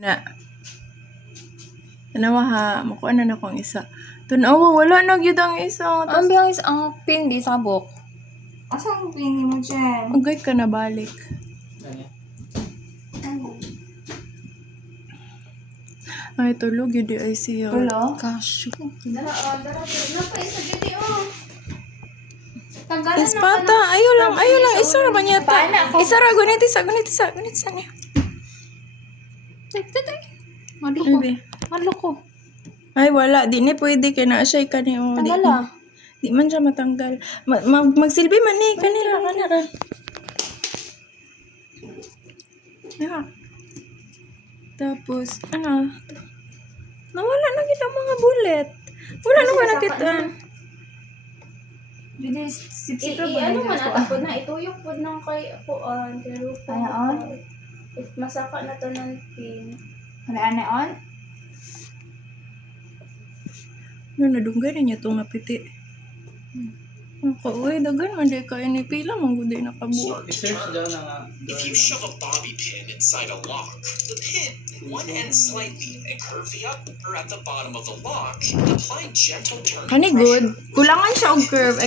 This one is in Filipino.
Na. Tanawa ha, makuha na akong isa. Tanawa, wala na gyud ang isa. Ang biyang is ang pin di sabok. Asa ang pini mo dyan? Agay ka na balik. Ay, tulog yun di ay siya. Hello? Gosh. Dara, napaisa dito, oh. Tagalan Espata, ayaw lang. Isa ra ba niya ta? Isa ra, gunit isa niya. Maloko. Ay, Maloko. ay, wala. Di ni pwede kaya na siya kani. Tangala. Di man siya matanggal. Magsilbi man ni. Kanira. Yeah. Tapos, nawala na kita mga bullet. Wala na ba nakita? Dito, sipsip Ano man ako na ituyok po nang kay ako pero Ano? if masaka na to ng pin. Ano on? Nadunggan niya itong napiti. Uy, dagan man di kayo ni pila. Mangguday na kabuo. Search daw na nga. If you shove a bobby pin inside a lock, the pin, one end slightly and curve the upper at the bottom of the lock, and apply gentle turning Kani good. Kulangan siya og curve.